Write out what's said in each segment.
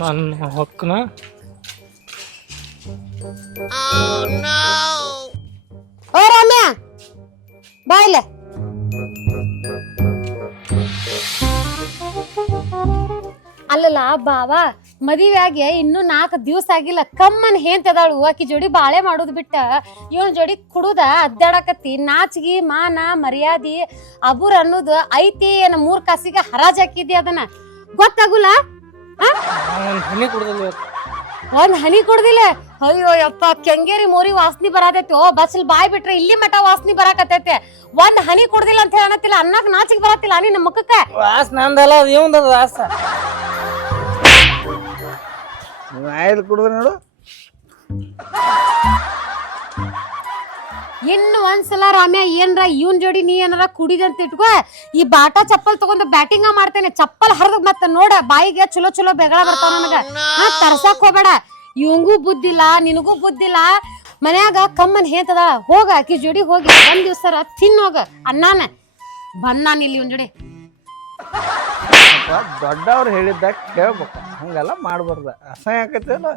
ನನ್ನ ಹೊಕ್ಕನ ಓ ರಾಮ್ಯ ಬಾಯ್ಲೆ. ಅಲ್ಲಲ್ಲ ಬಾವ, ಮದುವೆ ಆಗಿ ಇನ್ನೂ 4 ದಿವಸ ಆಗಿಲ್ಲ, ಕಮ್ಮನ್ ಹೇಂತದಾಳು. ಆಕಿ ಜೋಡಿ ಬಾಳೆ ಮಾಡೋದು ಬಿಟ್ಟ ಇವನ್ ಜೋಡಿ ಕುಡುದ ಅದ್ದಾಡಕತ್ತಿ. ನಾಚಿಗಿ ಮಾನ ಮರ್ಯಾದಿ ಅಬುರ್ ಅನ್ನೋದು ಐತಿ ಏನ 3 ಕಾಸಿಗೆ ಹರಾಜ್ ಹಾಕಿದ್ದಿ, ಅದನ್ನ ಗೊತ್ತಾಗುಲ್ಲ? ಹನಿ ಕುಡ್ದಲ್ಲ, ಒಂದ್ ಹನಿ ಕುಡ್ದಿಲ್ಲ. ಅಯ್ಯೋ ಯಪ್ಪ, ಕೆಂಗೇರಿ ಮೋರಿ ವಾಸನಿ ಬರಾತೈತಿ. ಓ ಬಸ್ಲ್ ಬಾಯ್ ಬಿಟ್ರೆ ಇಲ್ಲಿ ಮಠ ವಾಸನಿ ಬರಾಕತೈತೆ. ಒಂದ್ ಹನಿ ಕುಡ್ದಿಲ್ಲ ಅಂತ ಹೇಳತ್ತಿಲ್ಲ, ಅನ್ನಕ್ ನಾಚಿಗೆ ಬರತ್ತಿಲ್ಲ ನಿನ್ನ ಮುಖಕ್ಕ. ವಾಸ ನಂದಲ್ಲ, ಅದು ಇವಂದದ ವಾಸ. ಆಯ್ತು ಕುಡ್ದು ನೋಡು. ಇನ್ನು ಒಂದ್ಸಲ ರಾಮ್ಯ ಏನ್ರ ಇವನ್ ಜೋಡಿ ನೀ ಏನಾರ ಕುಡಿದಂತ ಇಟ್ಕೋ, ಈ ಬಾಟಾ ಚಪ್ಪಲ್ ತಗೊಂಡ್ ಬ್ಯಾಟಿಂಗ ಮಾಡ್ತೇನೆ. ಚಪ್ಪಲ್ ಹರಿದ ಮತ್ತ ನೋಡ ಬಾಯಿಗೆ ಚಲೋ ಚಲೋ ಬೆಗಳ ಬರ್ತಾವ ನನಗ. ತರ್ಸಾಕ್ ಹೋಗ್ಬೇಡ. ಇವಂಗೂ ಬುದ್ಧಿಲ್ಲ, ನಿನಗೂ ಬುದ್ಧಿಲ್ಲ. ಮನ್ಯಾಗ ಕಮ್ಮನ್ ಹೇತದ, ಹೋಗ ಆಕಿ ಜೋಡಿ ಹೋಗಿ ಒಂದ್ ದಿವ್ಸರ ತಿನ್ನೋಗ ಅನ್ನಾನ. ಬಂದಾನ ಇಲ್ಲಿ ಇವನ್ ಜೋಡಿ. ದೊಡ್ಡವ್ರು ಹೇಳಿದ್ದ ಕೇಳ್ಬೇಕು, ಹಂಗೆಲ್ಲ ಮಾಡ್ಬಾರ್ದ. ಅಸಹ್ಯ ಆಕೈತಲ್ಲ.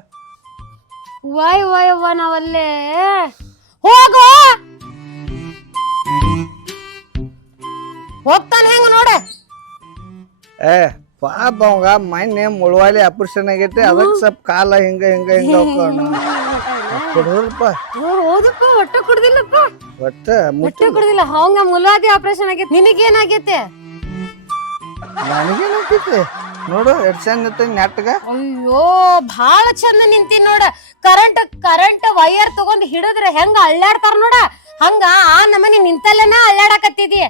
ವಯ್ ವಯ್ ಅವ್ವ, ನಾವಲ್ಲೇ ಹೋಗೋ. ಹೋಗ್ತಾನ ಹೆಂಗ ನೋಡ. ಏ ಪಾಪ ಅವಂಗ ಮೊನ್ನೆ ಮುಳುವಾಲಿ ಆಪರೇಷನ್ ಆಗೈತಿ, ಅದಕ್ಕೆ ಸ್ವಲ್ಪ ಕಾಲ ಹಿಂಗ ಹಿಂಗ ಹಿಂಗ ಕುಡ್ದಲ್ಪ. ಹೌದಪ್ಪ, ಒಟ್ಟು ಕುಡ್ದಿಲ್ಲಪ್ಪ, ಒಟ್ಟ ಒಟ್ಟು ಕುಡ್ದಿಲ್ಲ. ಅವಂಗ ಮುಲಾದಿ ಆಪರೇಷನ್ ಆಗೈತಿ. ನಿನಗೇನಾಗೈತೆ? ನನಗೇನಾಗೈತಿ ನೋಡು, ಎಷ್ಟ್ ಚಂದ ನಿಂತ ನೆಟ್ಗ. ಅಯ್ಯೋ ಭಾಳ ಚಂದ ನಿಂತಿ ನೋಡ. ಕರೆಂಟ್ ವೈರ್ ತಗೊಂಡ್ ಹಿಡಿದ್ರೆ ಹೆಂಗ ಅಳ್ಳಾಡ್ತಾರ ನೋಡ, ಹಂಗ ಆ ನಮನಿ ನಿಂತಲ್ಲೇನ ಅಳ್ಳಾಡಕತ್ತಿದಿ.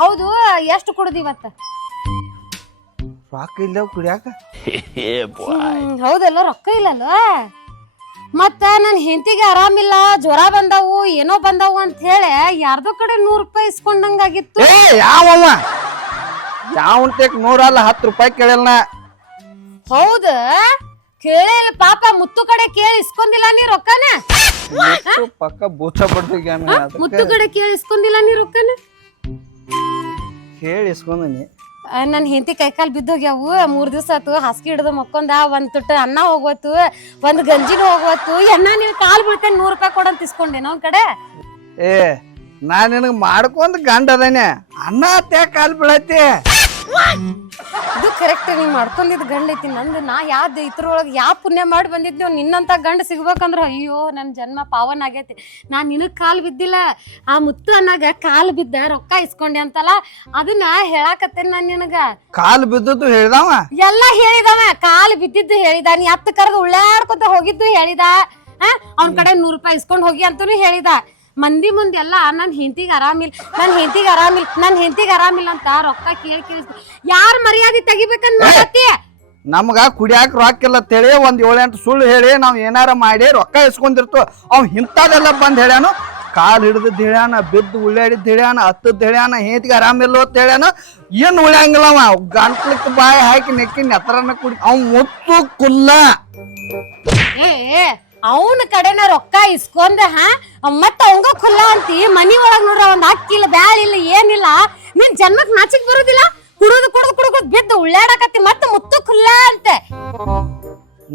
ಹೌದು, ಎಷ್ಟು ಕುಡ್ದಿವತ್ತ? ರೊಕ್ಕ ಇಲ್ಲವ್ ಕುಡಿಯಾಕ. ಹೌದಲ್ಲ, ರೊಕ್ಕ ಇಲ್ಲಲ್ಲ. ಮತ್ತ ನನ್ ಹೆಂಡತಿಗೆ ಆರಾಮಿಲ್ಲ, ಜ್ವರ ಬಂದವು, ಏನೋ ಬಂದವು ಅಂತ ಹೇಳಿ ಯಾರ್ದೋ ಕಡೆ 100 ರೂಪಾಯಿ ಇಸ್ಕೊಂಡಂಗಾಗಿತ್ತು. ಏ ಯಾವವ ಯಾವಂತೇಕ್ 100 ಅಲ್ಲ 10 ರೂಪಾಯಿ ಕೇಳಲ್ಲ. ಹೌದ, ಕೇಳಿಲ್ಲ ಪಾಪ. ಮುತ್ತು ಕಡೆ ಕೇಳಿ ಇಸ್ಕೊಂದಿಲ್ಲ ನೀ ರೊಕ್ಕನ? ಪಕ್ಕ ಬೂಚ ಬಡ್ದು ಮುತ್ತು ಕಡೆ ಕೇಳಿ ಇಸ್ಕೊಂದಿಲ್ಲ ನೀ ರೊಕ್ಕನ? ಕೇಳಿ ಇಸ್ಕೊಂಡಿ. ನನ್ ಹೆಂಡತಿ ಕೈಕಾಲ್ ಬಿದ್ದೋಗ್ಯಾವು. 3 ದಿವಸ ಆತು ಹಾಸಿಗೆ ಹಿಡ್ದು ಮಕ್ಕೊಂದ. ಒಂದ್ ತುಟ್ಟ ಅನ್ನ ಹೋಗ್ವತ್ತು, ಒಂದ್ ಗಂಜಿನ ಹೋಗ್ವತ್ತು. ಎನ್ನ ನೀವ್ ಕಾಲ್ ಬೀಳ್ತೇನೆ 100 ರೂಪಾಯಿ ಕೊಡಂತ ಇಸ್ಕೊಂಡೇನ ಅವ್ನ ಕಡೆ? ಏ ನಾ ನಿನಗ್ ಮಾಡ್ಕೊಂಡ್ ಗಂಡ ಅದೇನೆ, ಅನ್ನ ಅತ್ಯಾಕ ಕಾಲ್ ಬೀಳತಿ. ಇದು ಕರೆಕ್ಟ್. ನೀವ್ ಮಾಡ್ಕೊಂಡಿದ್ ಗಂಡ ಐತಿ. ನಂದು ನಾ ಯಾವ್ದು ಇದ್ರೊಳಗೆ ಯಾವ ಪುಣ್ಯ ಮಾಡಿ ಬಂದಿದ್ವಿ. ನಿನ್ನಂತ ಗಂಡ ಸಿಗ್ಬೇಕಂದ್ರ ಅಯ್ಯೋ ನನ್ ಜನ್ಮ ಪಾವನ ಆಗೈತಿ. ನಾನ್ ನಿನಗ್ ಕಾಲ್ ಬಿದ್ದಿಲ್ಲ, ಆ ಮುತ್ತು ಅನ್ನಾಗ ಕಾಲ್ ಬಿದ್ದ ರೊಕ್ಕ ಇಸ್ಕೊಂಡೆ ಅಂತಲ್ಲ, ಅದನ್ನ ಹೇಳಾಕತ್ತೇನೆ ನಾನ್ ನಿನಗ. ಕಾಲ್ ಬಿದ್ದದ್ದು ಹೇಳ್ದವ, ಎಲ್ಲಾ ಹೇಳಿದವ. ಕಾಲ್ ಬಿದ್ದಿದ್ದು ಹೇಳಿದ, ನೀ ಹತ್ತು ಕರ್ಗ ಉಳ್ಳಾಡ್ಕೊತ ಹೋಗಿದ್ದು ಹೇಳಿದ. ಅವ್ನ ಕಡೆ 100 ರೂಪಾಯಿ ಇಸ್ಕೊಂಡ್ ಹೋಗಿ ಅಂತೂ ಹೇಳಿದ. ಮಂದಿ ಮುಂದೆ ಎಲ್ಲ ನನ್ ಹೆಂಡತಿಗೆ ಆರಾಮಿಲ್ಲ, ನನ್ ಹೆಂಡತಿಗೆ ಆರಾಮಿಲ್ಲ, ನನ್ ಹೆಂಡತಿಗೆ ಆರಾಮಿಲ್ಲ ಅಂತ ರೊಕ್ಕ ಕೇಳಿ ಯಾರ್ ಮರ್ಯಾದೆ ತೆಗಿಬೇಕಂತ ಮಾಡತ್ತಿ? ನಮ್ಗ ಕುಡಿಯಾಕ ರೊಕ್ಕ ಇಲ್ಲ ಅಂತೇಳಿ 7-8 ಸುಳ್ಳು ಹೇಳಿ ನಾವ್ ಏನಾರ ಮಾಡಿ ರೊಕ್ಕ ಇಸ್ಕೊಂಡಿರ್ತು. ಅವ್ ಇಂಥದೆಲ್ಲ ಬಂದ್ ಹೇಳ್ಯಾನು, ಕಾಲ್ ಹಿಡ್ದದ್ ಹೇಳ್ಯಾನ, ಬಿದ್ದು ಉಳ್ಳಾಡಿದ್ ಹೇಳ್ಯಾನ, ಹತ್ತದ್ ಹೇಳ್ಯಾನ, ಹೆಂಡತಿಗೆ ಆರಾಮಿಲ್ಲ ಅಂತ ಹೇಳ್ಯಾನ. ಏನ್ ಉಳ್ಯಾಂಗಿಲ್ಲ ಅವ. ಗಂಟ್ಲಕ್ ಬಾಯಿ ಹಾಕಿ ನೆಕ್ಕಿ ನೆತ್ರನ ಕುಡಿ. ಅವ್ ಮುತ್ತು ಕುಲ್ಲ. ಅವನ ಕಡೆನ ರೊಕ್ಕ ಇಸ್ಕೊಂಡ ಮತ್ತ ಅವಂಗ ಖುಲ್ಲ ಅಂತಿ. ಮನಿ ಒಳಗ್ ನೋಡ್ರ ಒಂದ್ ಅಕ್ಕಿಲ್ಲ, ಬ್ಯಾಳ ಇಲ್ಲ, ಏನಿಲ್ಲ. ನಿನ್ ಜನ್ಮಕ್ ನಾಚಿಕ್ ಬರುದಿಲ್ಲ? ಕುಡುದು ಕುಡುದು ಕುಡುದು ಬಿದ್ದು ಉಳ್ಳಾಡಕತ್ತಿ, ಮತ್ತ ಮುತ್ತು ಖುಲ್ಲ ಅಂತೆ.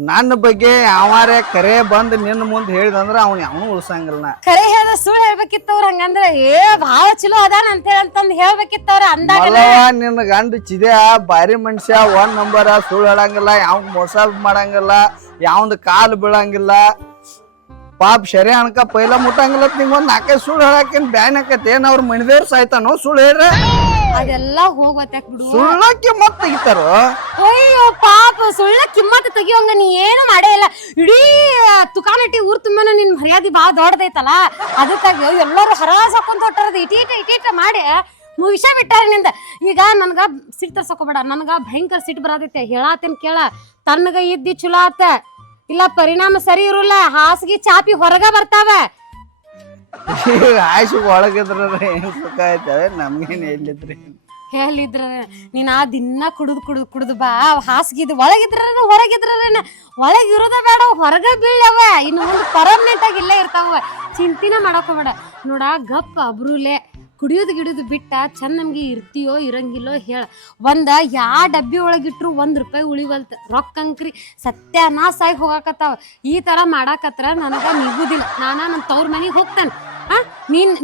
ನನ್ನ ಬಗ್ಗೆ ಯಾವಾರೇ ಕರೆ ಬಂದ್ ನಿನ್ನ ಮುಂದ್ ಹೇಳಿದಂದ್ರ ಅವನು ಉಳ್ಸಂಗಿಲ್ಲ. ಕರೆ ಹೇಳ್ದ ಸುಳ್ಳು ಹೇಳ್ಬೇಕಿತ್ತವ್ರ. ಹಂಗಂದ್ರ ಭಾಳ ಚಲೋ ಅದಾನ ಅಂತ ಹೇಳಂತಂದ್ ಹೇಳ್ಬೇಕಿತ್ತವ್ರ. ಅಂದಾಗ ನಿನ್ನ ಗಂಡ ಚಿದ್ಯಾ ಬಾರಿ ಮನುಷ್ಯ, 1 ನಂಬರ್. ಸುಳ್ಳು ಹೇಳಂಗಿಲ್ಲ, ಯಾವ್ ಮೋಸ ಮಾಡಂಗಿಲ್ಲ, ಯಾವಂದ್ ಕಾಲು ಬೀಳಂಗಿಲ್ಲ. ಪಾಪ ಶರಿ ಅನ್ಕ ಪೈಲ ಮುಟ್ಟಂಗಿಲ್ಲ. ನಿಂಗೊಂದ್ 4 ಸುಳ್ಳು ಹೇಳಾಕೇನ್ ಬ್ಯಾನ್ ಆಕತಿ ಏನ್? ಅವ್ರ ಮಣಿದೇವ್ರ ಸಾಯ್ತಾನೋ ಸುಳ್ಳು ಹೇಳ್ರ? ಅದೆಲ್ಲ ಹೋಗ್ವತ್ತಾಕ್ ಬಿಡು. ಸುಳ್ಳ ಕಿಮ್ಮತ್ ತೆಗಿತಾರೋ? ಅಯ್ಯೋ ಪಾಪ, ಸುಳ್ಳ ಕಿಮ್ಮತ್ ತೆಗಿಯೋಂಗ ನೀ ಏನು ಮಾಡೇ ಇಲ್ಲ. ಇಡೀ ತುಕಾನಟ್ಟಿ ಊರ್ ತುಂಬಾನ ನಿನ್ ಮರ್ಯಾದೆ ಬಾಳ ದೊಡ್ಡದೈತಲ್ಲ, ಅದಕ್ಕಾಗಿ ಎಲ್ಲರೂ ಹರಾಜ್ ಹಾಕೊಂಡ್ ಹೊಟ್ಟರದ ಇಟೀಟ ಮಾಡಿ ವಿಷ ಬಿಟ್ಟಾರ ನಿಂದ. ಈಗ ನನ್ಗ ಸಿಟ್ಟು ತರ್ಸಕೋಬೇಡ, ನನ್ಗ ಭಯಂಕರ ಸಿಟ್ಟು ಬರತೈತೆ. ಹೇಳಾತೇನ್ ಕೇಳ, ತನ್ನಗ ಇದ್ದಿ ಚಲೋ ಆತ, ಇಲ್ಲ ಪರಿಣಾಮ ಸರಿ ಇರೋಲ್ಲ. ಹಾಸಿಗೆ ಚಾಪಿ ಹೊರಗ ಬರ್ತಾವ. ಈಗ ಆಯ್ಸು ಒಳಗಿದ್ರ ಏನ್ ಸುಖ ಆಯ್ತವೆ, ನಮ್ಗೇನ್ ಎಲ್ಲಿದ್ರಿ ಹೇಳಿದ್ರ ನೀನ್ ಆ ದಿನ ಕುಡುದು ಬಾ. ಹಾಸಿಗೆ ಒಳಗಿದ್ರ ಹೊರಗಿದ್ರ ಒಳಗಿರೋದ ಬೇಡ, ಹೊರಗ ಬೀಳ್ಯವ. ಇನ್ನು ಮುಂದೆ ಪರ್ಮನೆಂಟ್ ಆಗಿ ಇಲ್ಲೇ ಇರ್ತಾವ. ಚಿಂತಿನ ಮಾಡಕ್ ಹೋಗ್ಬೇಡ ನೋಡ ಗಪ್ಪ ಅಬ್ರೂಲೆ ಕುಡಿಯೋದು ಗಿಡಿಯೋದು ಬಿಟ್ಟ ಚಂದ ನಮ್ಗೆ ಇರ್ತೀಯೋ ಇರಂಗಿಲ್ಲೋ ಹೇಳ ಯಾ ಡಬ್ಬಿ ಒಳಗಿಟ್ರು ₹1 ಉಳಿವಲ್ತ ರೊಕ್ಕಂಕ್ರಿ ಸತ್ಯಾನಾಶ ಆಗಿ ಹೋಗಾಕತ್ತಾವ ಈ ತರ ಮಾಡಾಕತ್ರ ನನಗ ನಿಗುದಿಲ್ಲ ನನ್ನ ತವ್ರ ಮನಿಗೆ ಹೋಗ್ತಾನೆ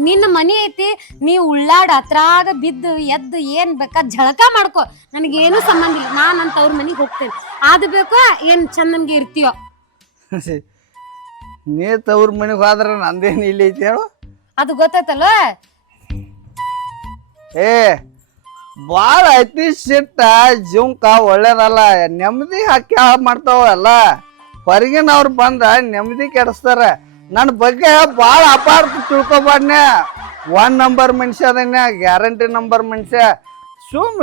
ನಿನ್ನ ಮನಿ ಐತಿ ನೀ ಉಳ್ಳಾಡ ಅತ್ರಾಗ ಬಿದ್ದು ಎದ್ದು ಏನ್ ಬೇಕಾ ಝಳಕ ಮಾಡ್ಕೊ ನನಗೇನು ಸಂಬಂಧ ಇಲ್ಲ ನನ್ನ ತವ್ರ ಮನಿಗೆ ಹೋಗ್ತೇನೆ ಅದು ಬೇಕೋ ಏನ್ ಚಂದ ನಮ್ಗೆ ಇರ್ತೀಯೋ ನೀ ತವ್ರ ಮನಿಗೆ ಹೋದ್ರ ನಂದೇನು ಇಲ್ಲಿ ಐತಿ ಹೇಳು ಅದು ಗೊತ್ತಾಯ್ತಲ್ಲ ಏ ಬಾಳ ಅತಿ ಸಿಟ್ಟ ಜೀವಕ್ಕ ಒಳ್ಳೇದಲ್ಲ ನೆಮ್ಮದಿ ಹಾಕಿ ಮಾಡ್ತಾವ ಎಲ್ಲ ಹೊರಗಿನವ್ರು ಬಂದ ನೆಮ್ಮದಿ ಕೆಡಿಸ್ತಾರ ನನ್ನ ಬಗ್ಗೆ ಭಾಳ ಅಪಾರ್ಥ ತಿಳ್ಕೊಬಾಡ್ನೆ 1 ನಂಬರ್ ಮನುಷ್ಯ ಅದನ್ನೇ ಗ್ಯಾರಂಟಿ ನಂಬರ್ ಮನುಷ್ಯ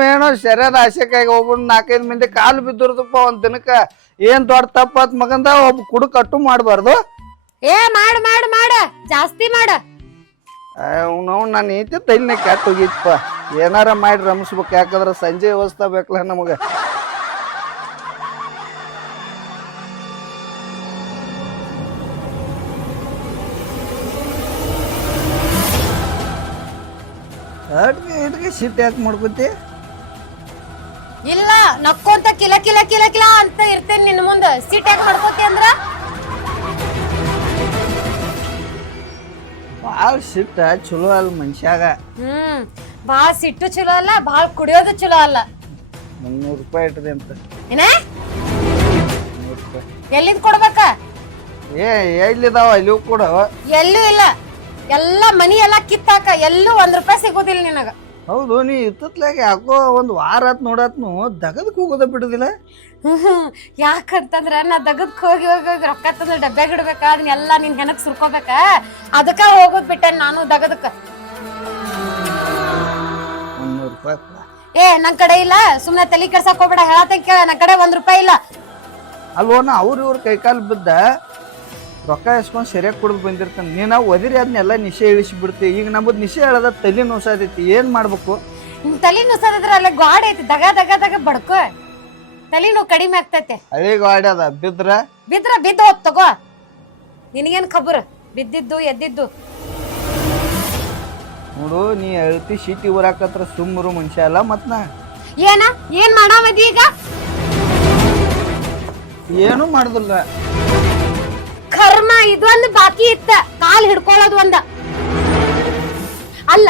ಏನೋ ಸರಿಯಾದ ಆಸೆಕಾಗಿ ಹೋಗ್ಬಿಟ್ಟು 4-5 ಮಂದಿ ಕಾಲು ಬಿದ್ದಿರ್ದಪ್ಪ ಒಂದ್ ದಿನಕ್ಕೆ ಏನ್ ದೊಡ್ಡ ತಪ್ಪತ್ ಮಗಂದ ಒಬ್ಬ ಕುಡು ಕಟ್ಟು ಮಾಡಬಾರ್ದು ಏ ಮಾಡ ಜಾಸ್ತಿ ಮಾಡ ನಾವು ನಾನು ಐತಿ ತೈಲಿನ ಕೆಟ್ಟ ಹೋಗಿತ್ತಪ್ಪ ಏನಾರ ಮಾಡಿ ರಮಿಸ್ಬೇಕು ಯಾಕಂದ್ರೆ ಸಂಜೆ ವ್ಯವಸ್ಥೆ ಬೇಕಲ್ಲ ನಮಗೆ ಇದಕ್ಕೆ ಸಿಟ್ಟು ಯಾಕೆ ಮಾಡ್ಕೊತಿ ಇಲ್ಲ ನಕ್ಕೊಂತ ಕಿಲ ಅಂತ ಇರ್ತೇನೆ ನಿನ್ನ ಮುಂದೆ ಸಿಟ್ ಯಾಕೆ ಮಾಡ್ಕೋತಿ ಅಂದ್ರ ಭಾಳ ಸಿಟ್ಟ ಚಲೋ ಅಲ್ಲ ಮನುಷ್ಯಾಗ ಭಾಳ ಸಿಟ್ಟು ಚಲೋ ಅಲ್ಲ ಭಾಳ ಕುಡಿಯೋದು ಚಲೋ ಅಲ್ಲ ₹300 ಇಟ್ಟದೆ ಅಂತ ಏನ ಎಲ್ಲಿಂದ ಕೊಡ್ಬೇಕ ಎಲ್ಲಿದಾವ ಅಲ್ಲಿ ಕೂಡ ಎಲ್ಲೂ ಇಲ್ಲ ಎಲ್ಲ ಮನಿ ಎಲ್ಲ ಕಿತ್ತಾಕ ಎಲ್ಲೂ ₹1 ಸಿಗೋದಿಲ್ಲ ನಿನಗ ಹೌದು ನೀ ಇತ್ತತ್ಲಾಗ ಯಾಕೋ ಒಂದ್ ವಾರ ಆತ್ ನೋಡತ್ನು ದಗದಕ್ ಹೋಗೋದ ಬಿಡುದಿಲ್ಲ ಯಾಕಂತಂದ್ರ ನಾ ದಗದಕ್ ಹೋಗಿ ರೊಕ್ಕ ತಂದ್ರೆ ಡಬ್ಬ್ಯಾಗ ಇಡ್ಬೇಕ ಅದನ್ನೆಲ್ಲ ನಿನ್ ಹೆನಕ್ ಸುರ್ಕೋಬೇಕ ಅದಕ್ಕ ಹೋಗೋದ್ ಬಿಟ್ಟೆ ನಾನು ದಗದಕ್ಕ ₹100 ನನ್ ಕಡೆ ಇಲ್ಲ ಸುಮ್ನೆ ತಲಿ ಕೆಡ್ಸಕ್ ಹೋಗ್ಬೇಡ ಹೇಳತಂಕ ನನ್ ಕಡೆ ₹1 ಇಲ್ಲ ಅಲ್ವನ ಅವ್ರ ಕೈಕಾಲ್ ಬಿದ್ದ ರೊಕ್ಕ ಎಸ್ಕೊಂಡ್ ಸರಿಯಾಗಿ ಕುಡ್ದು ಬಂದಿರ್ತಾನೆ ನೀನು ಒದಿರಿ ಅದನ್ನೆಲ್ಲ ನಿಶೆ ಇಳಿಸಿ ಬಿಡ್ತಿ ಈಗ ನಮ್ಮದು ನಿಶೆ ಹೇಳದ ತಲೆ ನೋಸಾದೈತಿ ಏನ್ ಮಾಡ್ಬೇಕು ತಲೆ ನೋಸದ್ರ ಅಲ್ಲ ಗಾಡಿ ಐತಿ ದಗ ಬಡ್ಕೋ ತಲೆ ನೋವು ಕಡಿಮೆ ಆಗ್ತೈತೆ ಹಳಿ ಗಾಡಿ ಅದ ಬಿದ್ದ ಹೋತ್ ತಗೋ ನಿನಗೇನ್ ಖಬರ್ ಬಿದ್ದಿದ್ದು ಎದ್ದಿದ್ದು ನೋಡು ನೀ ಅಳ್ತಿ ಶೀಟಿ ಊರಾಕತ್ರ ಸುಮ್ಮರು ಮನುಷ್ಯ ಅಲ್ಲ ಮತ್ ನಾ ಏನ್ ಮಾಡಾವದಿ ಈಗ ಏನು ಮಾಡುದಿಲ್ಲ ಕರ್ಮ ಇದೊಂದು ಬಾಕಿ ಇತ್ತ ಕಾಲ್ ಹಿಡ್ಕೊಳ್ಳೋದು ಒಂದ ಅಲ್ಲ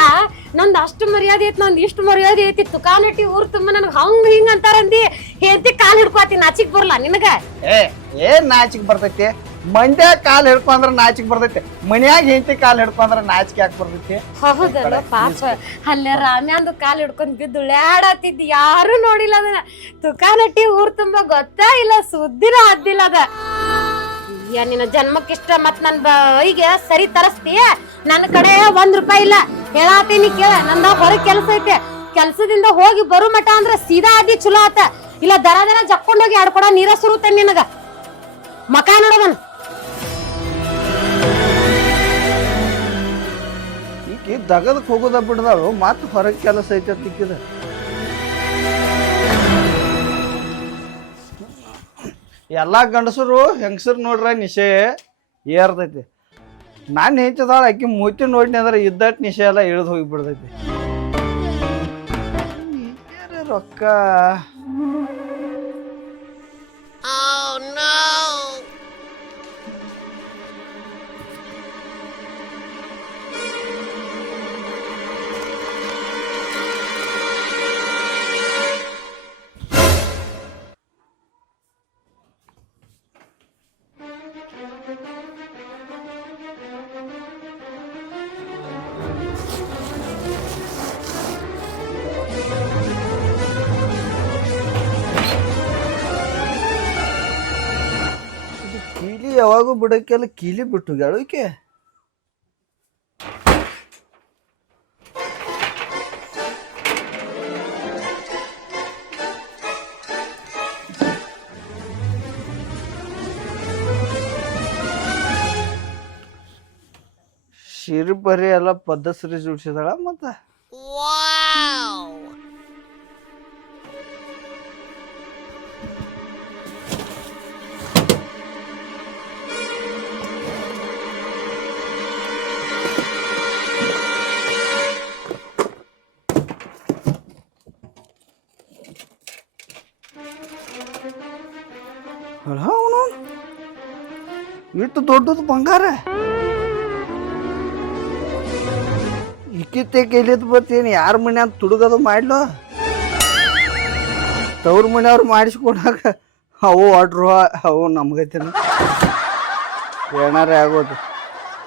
ನಂದು ಅಷ್ಟು ಮರ್ಯಾದೆ ಐತಿ ನಂದು ಇಷ್ಟು ಮರ್ಯಾದೆ ಐತಿ ತುಕಾನಟ್ಟಿ ಊರ್ ತುಂಬ ನನಗೆ ಹಂಗ ಹಿಂಗ ಅಂತಾರಂದಿ ಹೇಳ್ತಿ ಕಾಲ್ ಹಿಡ್ಕೋತಿ ನಾಚಿಕ್ ಬರಲ್ಲ ನಿನಗ ಏನ್ ನಾಚಿಕ್ ಬರ್ತೈತಿ ಮಂಡ್ಯಾಗ ಕಾಲ್ ಹಿಡ್ಕೊಂಡ್ರ ನಾಚಿಕ್ ಬರ್ತೈತಿ ಮನ್ಯಾಗ ಹೆಂಡತಿ ಕಾಲ್ ಹಿಡ್ಕೊಂಡ್ರ ನಾಚಿಕ್ ಯಾಕೆ ಬರ್ತೈತಿ ಹೌದಲ್ಲ ಪಾಪ ಅಲ್ಲೇ ರಾಮ್ಯಾಂದು ಕಾಲ್ ಹಿಡ್ಕೊಂಡ್ ಬಿದ್ದು ಉಳ್ಯಾಡತ್ತಿದ್ ಯಾರು ನೋಡಿಲ್ಲ ಅದನ್ನ ತುಕಾನಟ್ಟಿ ಊರ್ ತುಂಬ ಗೊತ್ತಾ ಇಲ್ಲ ಸುದ್ದಿನ ಹದ್ದಿಲ್ಲ ಅದ ನಿನ್ನ ಜನ್ಮಕ್ಕಿಷ್ಟ ಮತ್ ನನ್ ಬೈಗೆ ಸರಿ ತರಸ್ತೀಯ ನನ್ನ ಕಡೆ ₹1 ಇಲ್ಲ ಹೇಳಾತೀನಿ ಕೇಳ ನಂದ ಹೊರಗ್ ಕೆಲ್ಸ ಐತೆ ಕೆಲ್ಸದಿಂದ ಹೋಗಿ ಬರು ಮಠ ಅಂದ್ರ ಸೀದಾ ಆದಿ ಚಲೋ ಆತ ಇಲ್ಲ ದರ ಜಕ್ಕೊಂಡೋಗಿ ಆಡ್ಕೊಡ ನೀರ ಸುರುತ್ತೆ ನಿನಗ ಮಕ ನೋಡವನ್ ಈಗ ದಗದಕ್ ಹೋಗೋದ ಬಿಡದಾಳು ಮತ್ ಹೊರಗ್ ಕೆಲಸ ಐತೆ ತಿಕ್ಕಿದ ಎಲ್ಲಾ ಗಂಡಸರು ಹೆಂಗಸರು ನೋಡ್ರ ನಿಶೆ ಏರ್ತೈತಿ ನಾನು ಹೆಂಚದಾಳ ಆಕಿ ಮೂತಿ ನೋಡಿನಿ ಅಂದ್ರೆ ಇದ್ದಟ್ ನಿಶೆ ಎಲ್ಲ ಇಳಿದು ಹೋಗಿ ಬಿಡ್ತೈತಿ ರೊಕ್ಕ ಕೀಲಿ ಯಾವಾಗೂ ಬಿಡಕ್ಕೆಲ್ಲ ಕೀಲಿ ಬಿಟ್ಟು ಗಾಳಕ್ಕೆ ಶಿರ್ ಬರೀ ಎಲ್ಲ ಪದ್ಧಸರಿ ಜೋಡಿಸಿದಾಳ ಮತ್ತ ಅವನು ಇಟ್ಟು ದೊಡ್ಡದು ಬಂಗಾರ ಇಕ್ಕಿತ್ತೆ ಕೈಲಿದ್ ಬರ್ತೀನಿ ಯಾರ ಮನೆ ಅಂತ ತುಡುಗದು ಮಾಡ್ಲು ತವ್ರ ಮನೆಯವ್ರು ಮಾಡಿಸ್ಕೊಂಡಾಗ ಅವು ಆಡ್ರು ಅವು ನಮ್ಗೈತೇನ ಏನಾರ ಆಗೋದು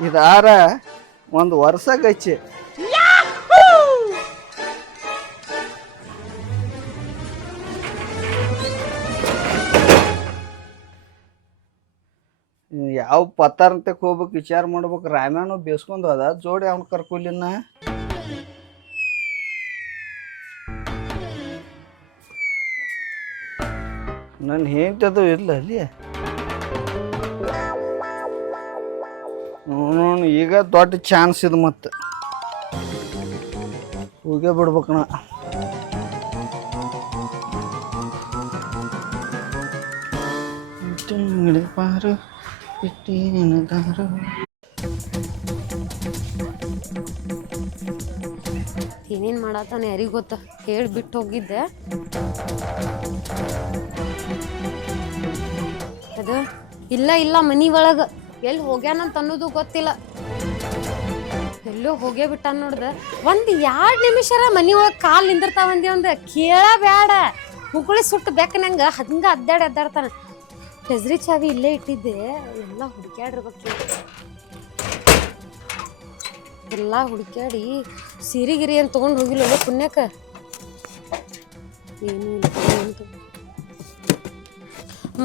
ಇದಾರ ಒಂದು ವರ್ಷ ಗಚ್ಚಿ ಯಾವ ಪತ್ತಾರಂತಕ್ಕೆ ಹೋಗ್ಬೇಕು ವಿಚಾರ ಮಾಡ್ಬೇಕು ರಾಮ್ಯಾನು ಬೇಸ್ಕೊಂಡು ಅದ ಜೋಡಿ ಅವ್ನು ಕರ್ಕೊಲಿನ ನನ್ನ ಹೆಂಡತಿ ಇಲ್ಲ ಅಲ್ಲಿ ಈಗ ದೊಡ್ಡ ಚಾನ್ಸ್ ಇದು ಮತ್ತೆ ಹೋಗೇ ಬಿಡ್ಬೇಕಣ್ಣ ಪಾರು ಏನೇನ್ ಮಾಡತ್ತಾನ ಯಾರಿಗ ಗೊತ್ತ ಹೇಳಿ ಬಿಟ್ಟು ಹೋಗಿದ್ದೆ ಅದು ಇಲ್ಲ ಇಲ್ಲ ಮನಿ ಒಳಗ ಎಲ್ಲಿ ಹೋಗ್ಯಾನಂತ ಅನ್ನೋದು ಗೊತ್ತಿಲ್ಲ ಎಲ್ಲೋ ಹೋಗೇ ಬಿಟ್ಟ ನೋಡ್ದ ಒಂದ್ 2 ನಿಮಿಷರ ಮನಿ ಒಳಗ್ ಕಾಲ್ ನಿಂದಿರ್ತಾವಂದಿ ಒಂದ್ ಕೇಳ ಬ್ಯಾಡ ಮುಗುಳಿ ಸುಟ್ಟು ಬೆಕ್ಕನಂಗ ಹಂಗ ಅದ್ದಾಡ್ತಾನ ಟೆಜ್ರಿ ಚಾವಿ ಇಲ್ಲೇ ಇಟ್ಟಿದ್ದೆ ಎಲ್ಲ ಹುಡುಕ್ಯಾಡಿರ್ಬೇಕು ಎಲ್ಲ ಹುಡುಕ್ಯಾಡಿ ಸಿರಿಗಿರಿ ಅಂತ ತಗೊಂಡು ಹೋಗಿಲ್ಲ ಪುಣ್ಯಕ್ಕ ಏನು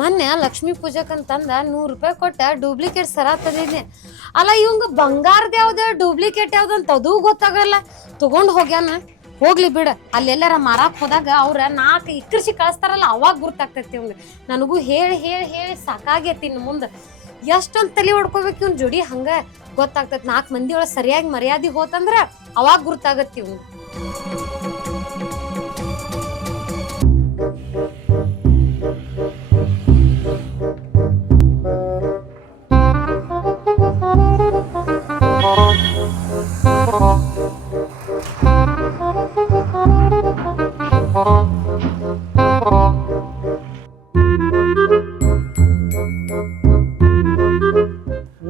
ಮೊನ್ನೆ ಲಕ್ಷ್ಮೀ ಪೂಜಾಕಂತಂದ 100 ರೂಪಾಯಿ ಕೊಟ್ಟ ಡೂಪ್ಲಿಕೇಟ್ ಸರ ತಂದಿದ್ನೆ ಅಲ್ಲ ಇವಂಗ ಬಂಗಾರದ ಯಾವ್ದು ಡೂಪ್ಲಿಕೇಟ್ ಯಾವ್ದು ಅಂತ ಅದು ಗೊತ್ತಾಗಲ್ಲ ತಗೊಂಡ್ ಹೋಗ್ಯಾನ ಹೋಗ್ಲಿ ಬಿಡ ಅಲ್ಲೆಲ್ಲಾರ ಮಾರಾಕ್ ಹೋದಾಗ ಅವ್ರ 4 ಇಕ್ಕರ್ಸಿ ಕಳಿಸ್ತಾರಲ್ಲ ಅವಾಗ ಗುರ್ತಾಗ್ತೈತಿ ಇವಂಗ ನನಗೂ ಹೇಳಿ ಹೇಳಿ ಹೇಳಿ ಸಾಕಾಗೈತಿ ಇನ್ನು ಮುಂದೆ ಎಷ್ಟೊಂದು ತಲೆ ಹೊಡ್ಕೋಬೇಕು ಇವ್ನ ಜೋಡಿ ಹಂಗ ಗೊತ್ತಾಗ್ತೈತಿ 4 ಮಂದಿ ಒಳಗೆ ಸರಿಯಾಗಿ ಮರ್ಯಾದೆ ಹೋತಂದ್ರ ಅವಾಗ ಗುರ್ತಾಗತ್ತಿ ಇವ್ನು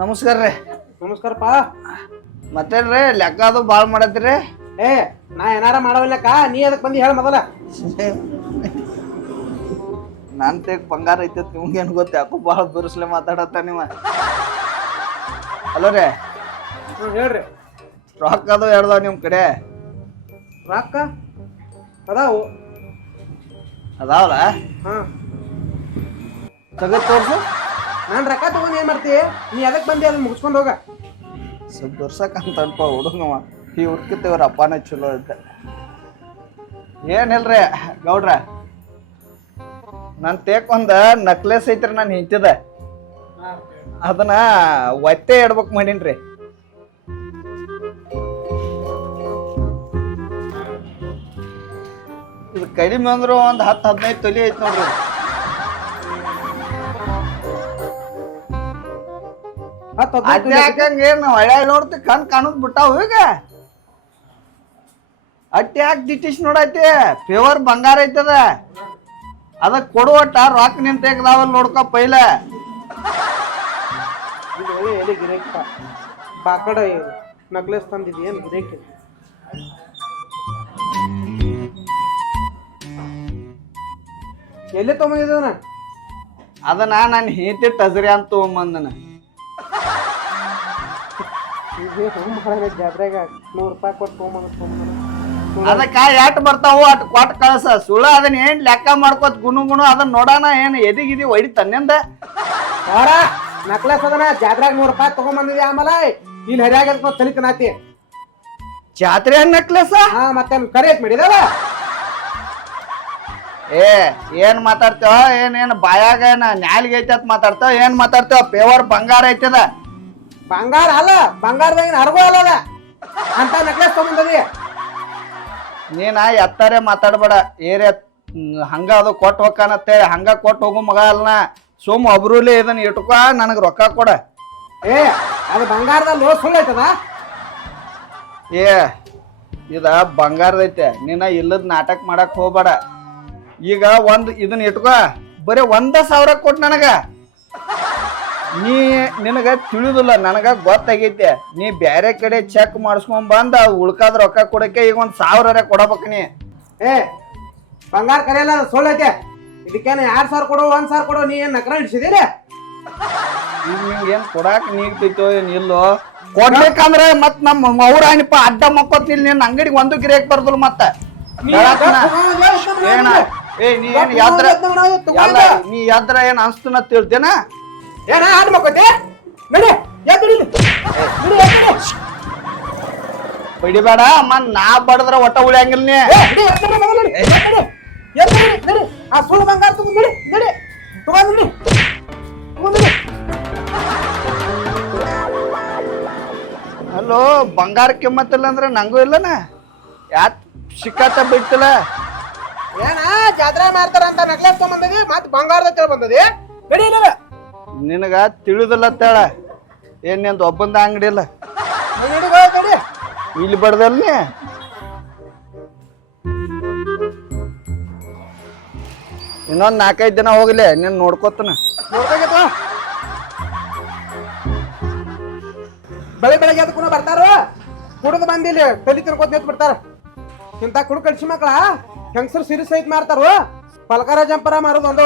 ನಮಸ್ಕಾರ ರೀ ನಮಸ್ಕಾರಪ್ಪ ಮತ್ತೇನ್ರಿ ಲೆಕ್ಕ ಅದು ಭಾಳ ಮಾಡತ್ತೀರಿ ಏ ನಾ ಏನಾರ ಮಾಡವಲ್ಲಕ್ಕ ನೀ ಅದಕ್ಕೆ ಬಂದು ಹೇಳ ಮೊದಲ ನಾನು ತೆಗ್ ಬಂಗಾರ ಐತೆ ನಿಮ್ಗೇನು ಗೊತ್ತ ಯಾಕೋ ಭಾಳ ಬಿರುಸ್ಲೆ ಮಾತಾಡತ್ತ ನೀವು ಹಲೋ ರೀ ಹೇಳ್ರಿ ರೊಕ್ಕ ಅದು ಹೇಳ್ದಾವ ನಿಮ್ಮ ಕಡೆ ರೊಕ್ಕ ಅದಾವು ಅದಾವಲ್ಲ ಹಾ ತಗದ್ ತೋರ್ಸು ನಾನು ರೊಕ್ಕ ತಗೊಂಡು ಏನ್ ಮಾಡ್ತಿ ನೀ ಅದಕ್ಕೆ ಬಂದಿ ಅದನ್ನ ಮುಗಿಸ್ಕೊಂಡು ಹೋಗ ಸ್ವಲ್ಪ ತೋರ್ಸಕ್ಕಂತಪ್ಪ ಹುಡುಗವ ಈ ಹುಡ್ಕಿತ್ತೇವ್ರ ಅಪ್ಪನ ಚಲೋ ಐತೆ ಏನಿಲ್ರಿ ಗೌಡ್ರ ನಾನು ತೇಕೊಂದ ನಕ್ಲೆಸ್ ಐತ್ರಿ ನಾನು ಹಿಂತಿದ ಅದನ್ನ ಒತ್ತೆ ಇಡ್ಬೇಕು ಮಾಡೀನ್ರಿ ಇದು ಕಡಿಮೆ ಅಂದ್ರು ಒಂದು 10-15 ತೊಲಿ ಐತಿ ನೋಡ್ರಿ ಅದೇ ಹಾಕಂಗ ಏನು ಹೊಳೆ ನೋಡ್ತಿ ಕಣ್ ಕಾಣದ್ ಬಿಟ್ಟಾವ ಈಗ ಅಟ್ಟಿ ಹಾಕಿ ದಿಟ್ಟಿಸ್ ನೋಡೈತಿ ಪ್ಯೂರ್ ಬಂಗಾರ ಐತದ ಅದಕ್ಕೆ ಕೊಡುವಟ್ಟ ರೊಕ್ಕ ನಿಂತ ತೆಗ್ದಾವಲ್ ನೋಡ್ಕೊ ಪೈಲ ಎಲ್ಲಿ ಗಿರೇಕ ಕಾಕಡ ನಕ್ಲೆಸ್ ತಂದಿದ್ದಿ ಏನು ಗಿರೇಕಿ ಎಲ್ಲಿ ತೊಗೊಂಬಂದಿದ್ದನ ಅದನ್ನ ನಾನು ಹೇತಿ ಟಜರಿ ಅಂತ ತೊಗೊಂಬಂದನ ಜಾತ್ರೆಗ 100 ರೂಪಾಯಿ ಕೊಟ್ಟು ತೊಗೊಂಬಂದ ಅದಕ್ಕ ಎಟ್ ಬರ್ತಾವು ಅಟ್ ಕೊಟ್ಟು ಕಳ್ಸ ಸುಳ್ಳ ಅದನ್ನ ಏನ್ ಲೆಕ್ಕ ಮಾಡ್ಕೋತ ಗುಣು ಅದನ್ನ ನೋಡೋಣ ಏನ್ ಎದಿಗಿದಿ ಹೊಡಿ ತನ್ನಿಂದ ಅವರ ನಕ್ಲೆಸ್ ಅದನ್ನ ಜಾತ್ರೆಗ 100 ರೂಪಾಯಿ ತೊಗೊಂಬಂದಿದ್ದೆ ಆಮೇಲೆ ಇಲ್ಲಿ ಹರಿಯಾಗ ತಲಿಕನಾತಿ ಜಾತ್ರೆ ನಕ್ಲೆಸ ಹಾ ಮತ್ತೆ ಕರೆ ಮಾಡಿದವ ಏ ಏನ್ ಮಾತಾಡ್ತೇವ ಏನ್ ಬಾಯಾಗ ನ್ಯಾಲಿಗೆ ಐತೆ ಅಂತ ಮಾತಾಡ್ತೇವ ಏನ್ ಮಾತಾಡ್ತೇವ ಪೇವರ್ ಬಂಗಾರ ಐತದ ಬಂಗಾರ ಅಲ್ಲ ಬಂಗಾರದಾಗ ಅರ್ಗೋ ಅಲ್ಲದ ಅಂತ ನೆಕ್ಲೆಸ್ ತಗೊಂಡದಿ ನೀನ ಎತ್ತಾರೆ ಮಾತಾಡ್ಬೇಡ ಏರಿಯ ಹಂಗ ಅದು ಕೊಟ್ಟು ಹೋಗ್ಕಾನತ್ತೇಳಿ ಹಂಗ ಕೊಟ್ಟು ಹೋಗು ಮಗ ಅಲ್ನ ಸುಮ್ ಒಬ್ರುಲಿ ಇದನ್ನ ಇಟ್ಕೊ ನನಗ್ ರೊಕ್ಕ ಕೊಡ ಏ ಅದು ಬಂಗಾರದಲ್ಲಿ ಸುಳ್ಳು ಐತದ ಏ ಇದ ಬಂಗಾರದೈತೆ ನೀನ ಇಲ್ಲದ ನಾಟಕ ಮಾಡಕ್ ಹೋಗ್ಬೇಡ ಈಗ ಒಂದ್ ಇದನ್ನ ಇಟ್ಕೊ ಬರೀ 1,000 ಕೊಟ್ಟು ನನಗ ನಿನಗ ತಿಳಿದಿಲ್ಲ, ನನಗ ಗೊತ್ತಾಗೈತೆ. ನೀ ಬ್ಯಾರೆ ಕಡೆ ಚೆಕ್ ಮಾಡಿಸ್ಕೊಂಡ್ ಬಂದ ಉಳ್ಕಾದ ರೊಕ್ಕ ಕೊಡಕ್ಕೆ ಈಗ 1,000 ಕೊಡಬೇಕು ನೀ. ಏ ಬಂಗಾರ ಕರೆಯಲ್ಲ ಸೋಳೈತೆ. ಇದಕ್ಕೇನ 2,000 ಕೊಡು 1,000 ಕೊಡು, ನೀ ಏನ್ ನಕರ ಹಿಡ್ಸಿದೀರಿ? ಈಗ ನಿಂಗೇನ್ ಕೊಡಾಕ್ ನೀಗ್ತೈತೋ ಏನ್ ಇಲ್ಲೋ? ಕೊಡ್ಬೇಕಂದ್ರೆ ಮತ್ ನಮ್ಮ ಮೌರಾಣಿಪ್ಪ ಅಡ್ಡ ಮಕ್ಕೋತಿಲ್ ನಿನ್ನ ಅಂಗಡಿಗೆ ಒಂದು ಗಿರಾಕ್ ಬರ್ದಲ್ ಮತ್ತ ಏನ? ಏ ನೀ ಏನ್ ಯಾದ್ರ ಎಲ್ಲ ನೀ ಯಾದ್ರ ಏನ್ ಅನ್ಸ್ತನ ತಿಳ್ತೇನ? ಏನ ಆಡ್ ಮಕ್ಕೋತಿ? ನಡಿ ಎದ್ದಿಡಿ ಬಿಡಿಬೇಡ ಮನ್ ನಾ ಬಡದ್ರ ಒಟ್ಟ ಉಳಿಯಂಗಿಲ್ಲ ನೀ. ಆ ಸುಳ್ಳು ಬಂಗಾರ ತಗೊಂಡ್ ನಡಿ ನಡಿ ತಗೊಂಡ್ ಅಲ್ಲೋ ಬಂಗಾರ ಕಿಮ್ಮತ್ತಿಲ್ಲ ಅಂದ್ರೆ ನಂಗೂ ಇಲ್ಲನ ಯಾತ್ ಸಿಕ್ಕಾತ ಬಿಡ್ತಿಲ್ಲ. ಏನ ಜಾತ್ರೆ ಮಾಡ್ತಾರ ಅಂತ ನಕ್ಲೆಸ್ ತಗೊಂಬಂದದಿ ಮತ್ ಬಂಗಾರದ ತಿಳ್ ಬಂದದಿ. ನಡಿ ಇಲ್ಲ ನಿನಗ ತಿಳಿದಿಲ್ಲ ತೇಳ ಏನ್ ನಿಂದ ಒಬ್ಬಂದ ಅಂಗಡಿ ಇಲ್ಲ ಇಲ್ಲಿ ಬಡ್ದಲ್ ನೀ. ಇನ್ನೊಂದ್ 4-5 ದಿನ ಹೋಗ್ಲಿ ನೀನ್ ನೋಡ್ಕೋತನ. ಬೆಳಗ್ಗೆ ಅದಕ್ಕೂ ಬರ್ತಾರ ಕುಡಿದು ಬಂದಿಲ್ಲಿ ತಲಿ ತಿನ್ಕೋತ ನಿಂತ್ ಬಿಡ್ತಾರ. ಇಂತ ಕುಡು ಕಳ್ಸಿ ಮಕ್ಳ ಹೆಂಗಸರು ಸಿರಿ ಸಹಿತ ಮಾಡ್ತಾರ. ಪಲಕಾರ ಜಂಪರ ಮಾರೋದು ಒಂದೇ